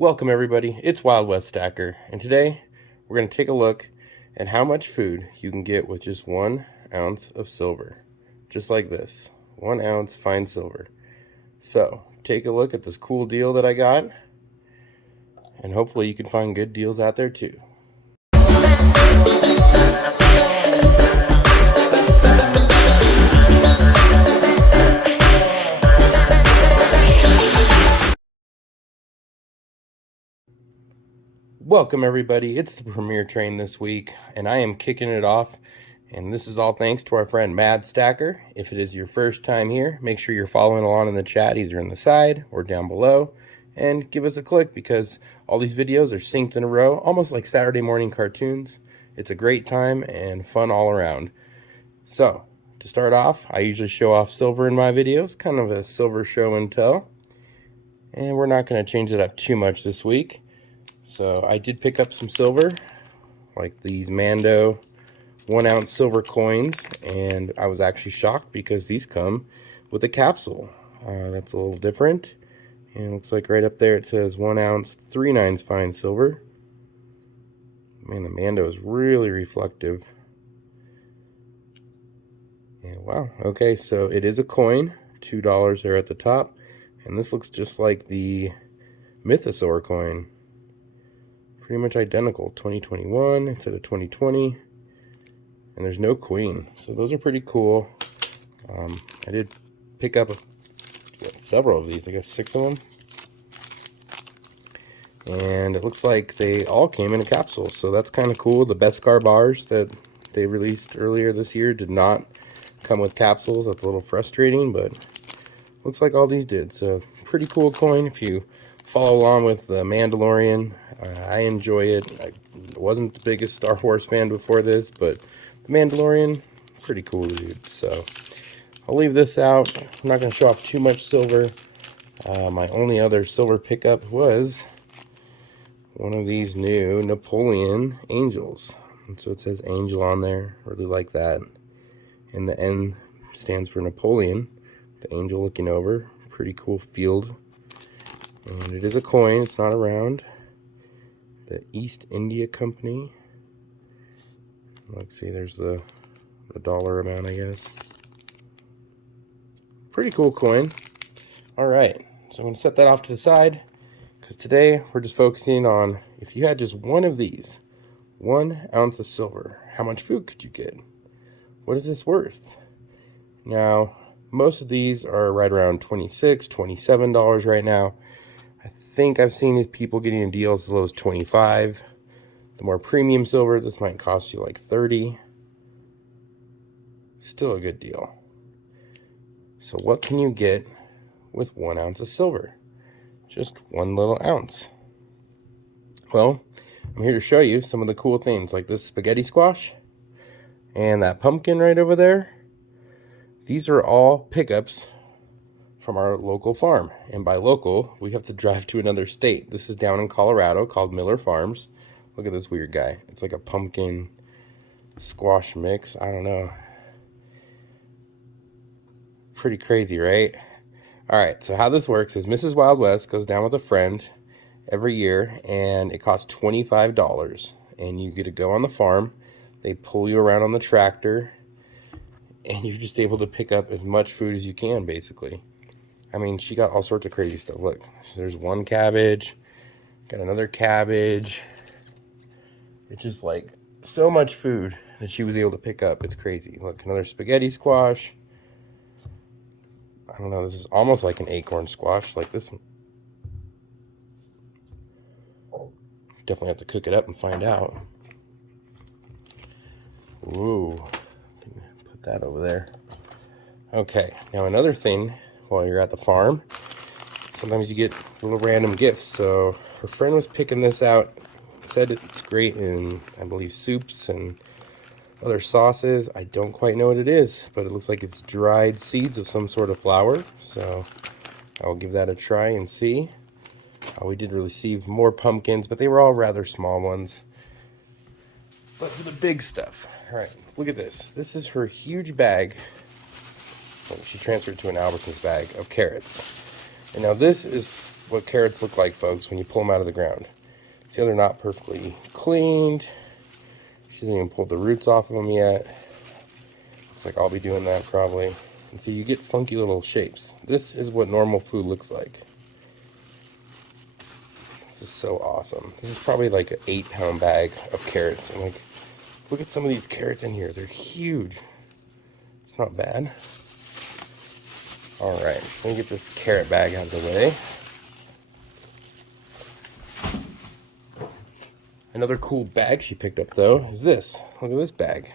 Welcome everybody, it's Wildwest Stacker, and today we're going to take a look at how much food you can get with just 1 ounce of silver. Just like this, 1 ounce fine silver. So, take a look at this cool deal that I got, and hopefully you can find good deals out there too. Welcome everybody, it's the premiere train this week, and I am kicking it off, and this is all thanks to our friend Mad Stacker. If it is your first time here, make sure you're following along in the chat either in the side or down below, and give us a click because all these videos are synced in a row, almost like Saturday morning cartoons. It's a great time and fun all around. So, to start off, I usually show off silver in my videos, kind of a silver show and tell, and we're not going to change it up too much this week. So I did pick up some silver, like these Mando 1 ounce silver coins, and I was actually shocked because these come with a capsule. That's a little different, and it looks like right up there it says 1 ounce 3/9 fine silver. Man, the Mando is really reflective. Yeah, wow. Okay, so it is a coin, $2 there at the top, and this looks just like the Mythosaur coin. Pretty much identical, 2021 instead of 2020, and there's no queen, so those are pretty cool. I did pick up several of these, I guess 6 of them, and it looks like they all came in a capsule, so that's kind of cool. The Beskar bars that they released earlier this year did not come with capsules. That's a little frustrating, but looks like all these did. So pretty cool coin if you follow along with the Mandalorian. I enjoy it. I wasn't the biggest Star Wars fan before this, but the Mandalorian, pretty cool dude. So I'll leave this out. I'm not going to show off too much silver. My only other silver pickup was one of these new Napoleon Angels. And so it says Angel on there. Really like that. And the N stands for Napoleon. The angel looking over. Pretty cool field. And it is a coin. It's not a round. The East India Company. Let's see, there's the dollar amount, I guess. Pretty cool coin. Alright, so I'm going to set that off to the side, because today we're just focusing on, if you had just one of these, 1 ounce of silver, how much food could you get? What is this worth? Now, most of these are right around $26, $27 right now. I think I've seen these people getting deals as low as $25. The more premium silver, this might cost you like $30. Still a good deal. So what can you get with 1 ounce of silver? Just 1 little ounce. Well, I'm here to show you some of the cool things, like this spaghetti squash and that pumpkin right over there. These are all pickups from our local farm, and by local we have to drive to another state. This is down in Colorado, called Miller Farms. Look at this weird guy. It's like a pumpkin squash mix. I don't know, pretty crazy, right? All right, so how this works is Mrs. Wild West goes down with a friend every year, and it costs $25, and you get to go on the farm. They pull you around on the tractor, and you're just able to pick up as much food as you can, basically. I mean, she got all sorts of crazy stuff. Look, there's one cabbage, got another cabbage. It's just like so much food that she was able to pick up. It's crazy. Look, another spaghetti squash. I don't know, this is almost like an acorn squash, like this one. Definitely have to cook it up and find out. Ooh, put that over there. Okay, now another thing, while you're at the farm, sometimes you get little random gifts. So her friend was picking this out, said it's great in, I believe, soups and other sauces. I don't quite know what it is, but it looks like it's dried seeds of some sort of flour. So I'll give that a try and see. We did receive more pumpkins, but they were all rather small ones. But for the big stuff, all right, look at this. This is her huge bag. She transferred to an Albertsons bag of carrots. And now this is what carrots look like, folks, when you pull them out of the ground. See how they're not perfectly cleaned. She hasn't even pulled the roots off of them yet. Looks like I'll be doing that probably. And so you get funky little shapes. This is what normal food looks like. This is so awesome. This is probably like an 8-pound bag of carrots. And like, look at some of these carrots in here. They're huge. It's not bad. All right, let me get this carrot bag out of the way. Another cool bag she picked up though is this. Look at this bag.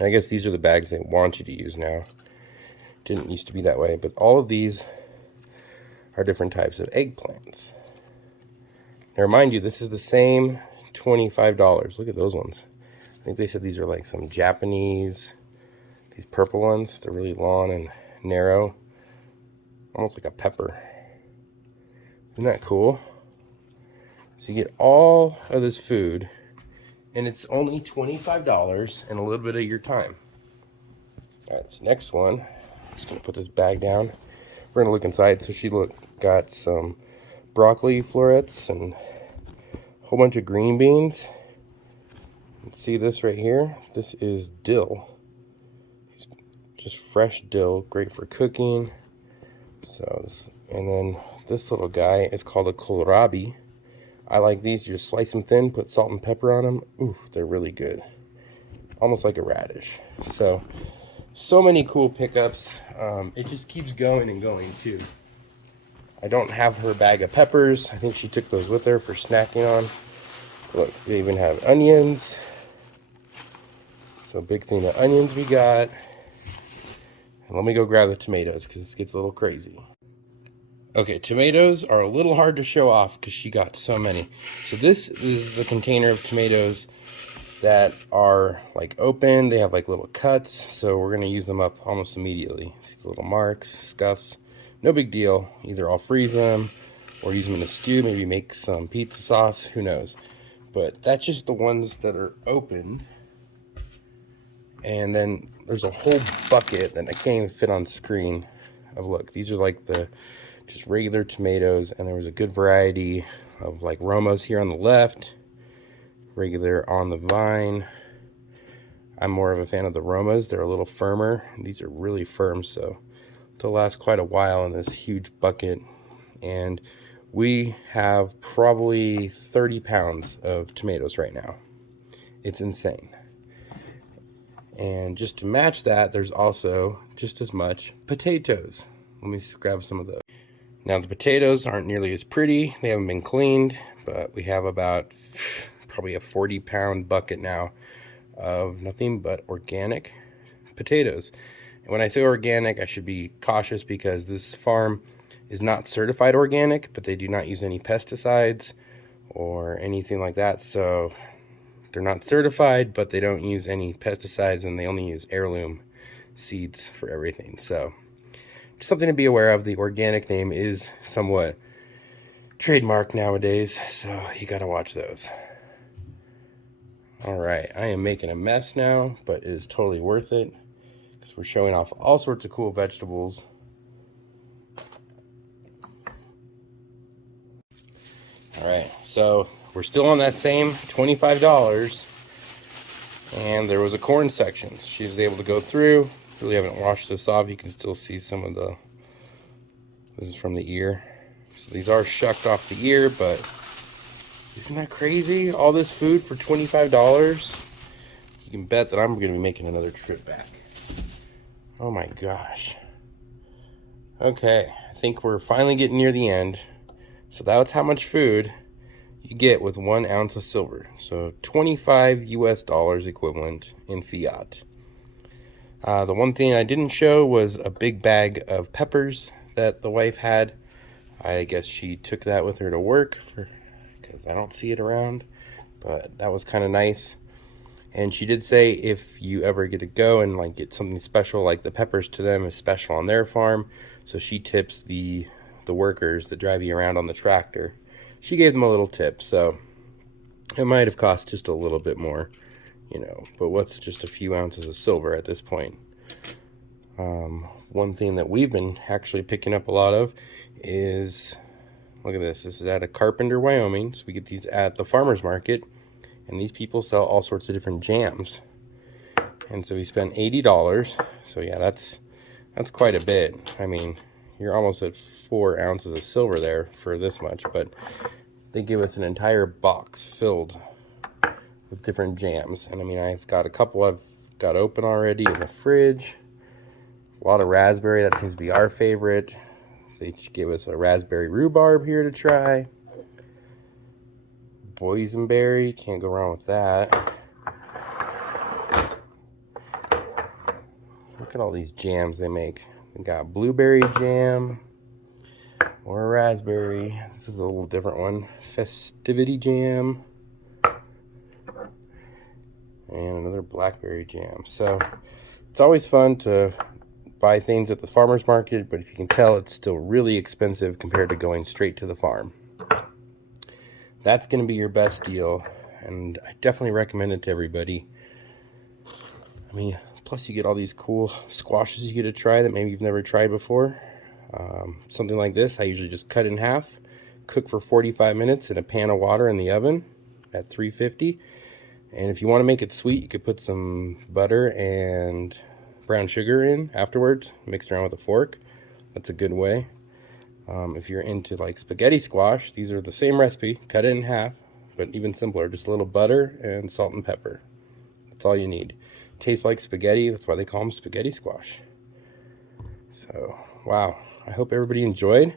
I guess these are the bags they want you to use now. Didn't used to be that way, but all of these are different types of eggplants. Now remind you, this is the same $25. Look at those ones. I think they said these are like some Japanese, these purple ones. They're really long and narrow, almost like a pepper. Isn't that cool? So you get all of this food, and it's only $25 and a little bit of your time. All right, this next one, I'm just gonna put this bag down. We're gonna look inside. So she got some broccoli florets and a whole bunch of green beans. And see this right here? This is dill. Just fresh dill, great for cooking. So this, and then this little guy is called a kohlrabi. I like these. You just slice them thin, put salt and pepper on them. Ooh, they're really good. Almost like a radish. So many cool pickups. It just keeps going and going too. I don't have her bag of peppers. I think she took those with her for snacking on. Look, they even have onions. So big thing of onions we got. And let me go grab the tomatoes because this gets a little crazy. Okay, tomatoes are a little hard to show off because she got so many. So this is the container of tomatoes that are like open. They have like little cuts. So we're going to use them up almost immediately. See the little marks, scuffs. No big deal. Either I'll freeze them or use them in a stew. Maybe make some pizza sauce. Who knows? But that's just the ones that are open. And then there's a whole bucket that I can't even fit on screen of, look, these are like the just regular tomatoes, and there was a good variety of like Romas here on the left, regular on the vine. I'm more of a fan of the Romas. They're a little firmer. These are really firm, so they'll last quite a while in this huge bucket. And we have probably 30 pounds of tomatoes right now. It's insane. And just to match that, there's also just as much potatoes. Let me grab some of those. Now the potatoes aren't nearly as pretty. They haven't been cleaned, but we have about probably a 40-pound bucket now of nothing but organic potatoes. And when I say organic, I should be cautious because this farm is not certified organic, but they do not use any pesticides or anything like that. So they're not certified, but they don't use any pesticides, and they only use heirloom seeds for everything. So just something to be aware of. The organic name is somewhat trademarked nowadays, so you got to watch those. All right, I am making a mess now, but it is totally worth it because we're showing off all sorts of cool vegetables. All right, so we're still on that same $25, and there was a corn section. She was able to go through. Really haven't washed this off. You can still see some of the, this is from the ear. So these are shucked off the ear, but isn't that crazy? All this food for $25? You can bet that I'm going to be making another trip back. Oh my gosh. Okay, I think we're finally getting near the end. So that's how much food you get with 1 ounce of silver. So 25 US dollars equivalent in fiat. The one thing I didn't show was a big bag of peppers that the wife had. I guess she took that with her to work because I don't see it around, but that was kind of nice. And she did say if you ever get to go and like get something special, like the peppers to them is special on their farm, so she tips the workers that drive you around on the tractor. She gave them a little tip, so it might have cost just a little bit more, you know, but what's just a few ounces of silver at this point? One thing that we've been actually picking up a lot of is Look at this. This is out of Carpenter, Wyoming. So we get these at the farmer's market. And these people sell all sorts of different jams. And so we spent $80. So yeah, that's quite a bit. I mean, you're almost at 4 ounces of silver there for this much. But they give us an entire box filled with different jams. And I mean, I've got a couple I've got open already in the fridge. A lot of raspberry. That seems to be our favorite. They gave us a raspberry rhubarb here to try. Boysenberry, can't go wrong with that. Look at all these jams they make. They got blueberry jam, or raspberry. This is a little different one. Festivity jam, and another blackberry jam. So it's always fun to buy things at the farmer's market, but if you can tell, it's still really expensive compared to going straight to the farm. That's going to be your best deal, and I definitely recommend it to everybody. I mean, plus you get all these cool squashes you get to try that maybe you've never tried before. Something like this, I usually just cut in half, cook for 45 minutes in a pan of water in the oven at 350. And if you want to make it sweet, you could put some butter and brown sugar in afterwards, mixed around with a fork. That's a good way. If you're into like spaghetti squash, these are the same recipe. Cut it in half, but even simpler. Just a little butter and salt and pepper. That's all you need. Tastes like spaghetti. That's why they call them spaghetti squash. So, wow. I hope everybody enjoyed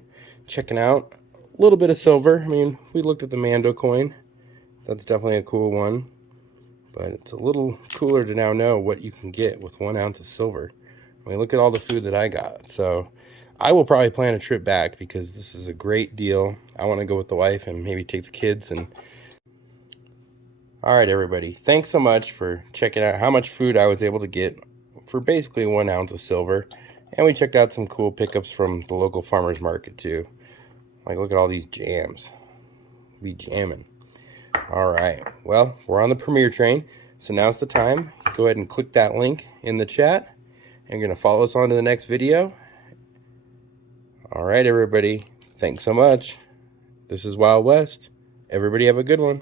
checking out a little bit of silver. I mean, we looked at the Mando coin. That's definitely a cool one. But it's a little cooler to now know what you can get with 1 ounce of silver. I mean, look at all the food that I got. So I will probably plan a trip back because this is a great deal. I want to go with the wife and maybe take the kids. And all right, everybody, thanks so much for checking out how much food I was able to get for basically 1 ounce of silver. And we checked out some cool pickups from the local farmer's market too. Like, look at all these jams. Be jamming. All right, well, we're on the Premier train, so now's the time. Go ahead and click that link in the chat, and you're going to follow us on to the next video. All right, everybody, thanks so much. This is Wild West. Everybody have a good one.